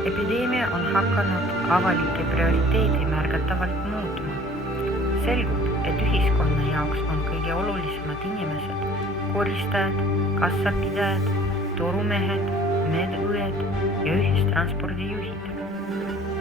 Epideemia on hakanud avalike prioriteedi märgatavalt muutuma. Selgub, et ühiskonna jaoks on kõige olulisemad inimesed, koristajad, kassapidajad, torumehed, medõed ja ühistranspordijuhid.